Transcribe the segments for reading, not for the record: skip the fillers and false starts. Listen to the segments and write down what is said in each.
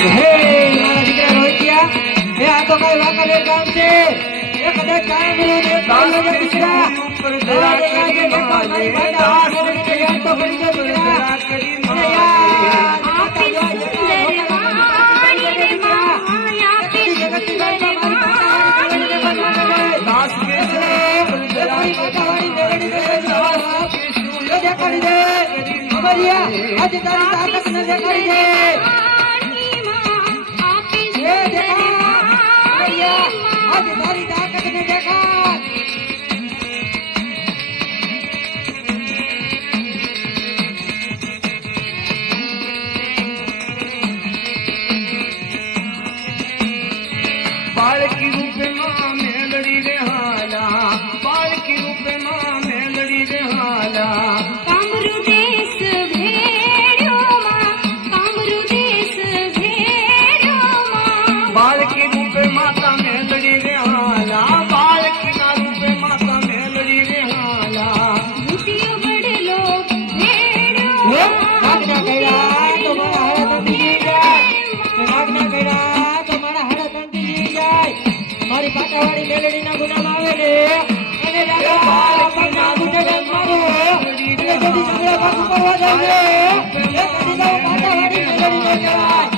હે મારા દીકરા રોહિતિયા, હે આ તો કઈ વાંકાનેર ગામ છે. એ કદાચ કાયમનો ને કાયમનો દીકરા ઉપર દયા કરી મારી માતા મોગણીને યાદ તો કરી દે દીકરા. અને યાર આપી સુંદર વાણી રે માયા આપી જગતની વાણી મારી દાસ કે છે મારી માતા વાણી મેળડી દે દેખાડી દે અમરિયા આજ તારી તાકાત ને દેખાડી દે. बालकी रूप मां मेलड़ी रे हाला, बालकी रूप मां मेलड़ी रे हाला. कामरू देश भेड़ो मां, कामरू देश भेड़ो मां. बालकी रूप माता मेलड़ी रे हाला, बालकी ना रूप माता मेलड़ी रे हाला. भूतियो बड़लो भेड़ो नागना कइड़ा तो मारा हड़ा तंदी जाय, नागना कइड़ा तो मारा हड़ा तंदी जाय. मारी પાટાવાળી મેલડી ના ગુનામાં આવે ને અને દાદા આપણને આ દુટે મારો અને જદી ઝઘડા પાકું કરવા જાય એ કદી તો પાટાવાળી મેલડી ને કહેવાય.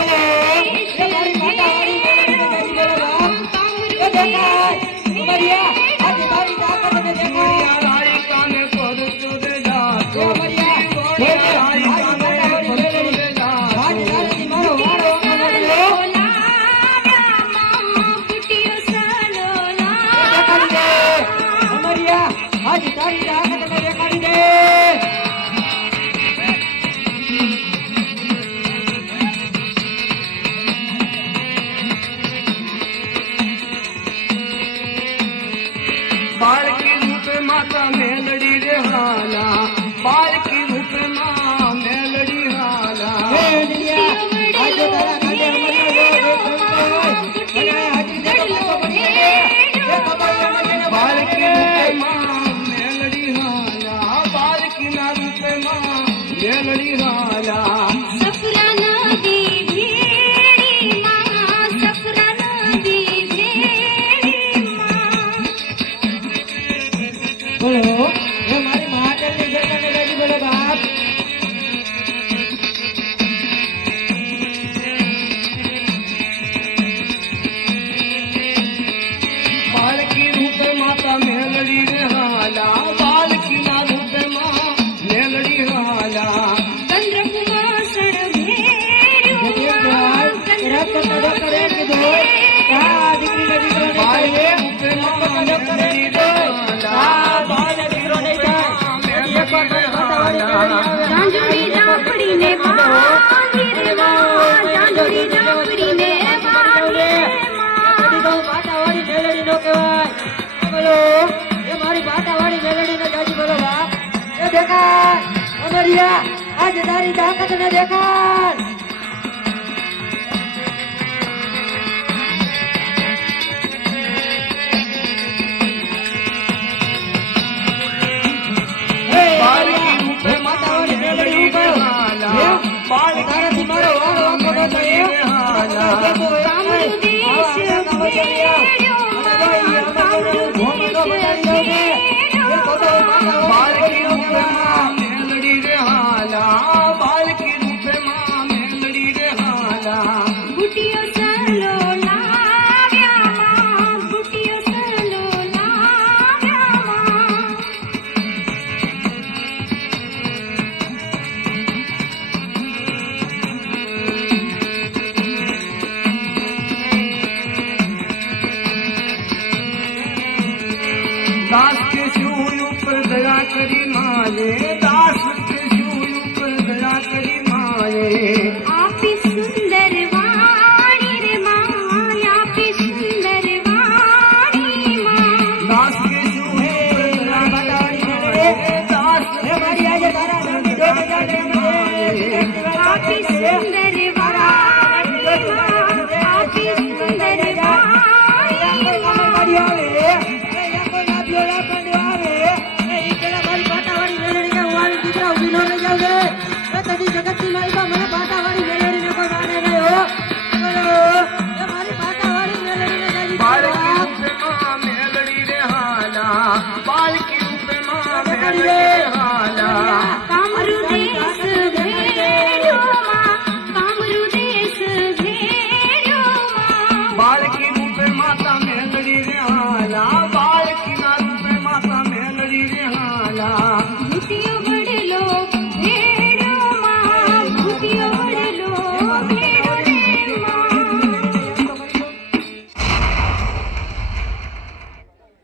અને એ મારી પાટાવાળી મેલડી ને કદી બોલો બાપ એ દેખાય મરિયા આજે તારી તાકાત ને દેખાય. राई काने पर चुद जा એ મરિયા હે તારી પાટાવાળી મેલડી આજ તારેથી મારો વારો વાંકનો कुटियो सलोला. દેખાડી દે અમરિયા આજ તારી તાકાત ને દેખાડી દે. મેલડી રે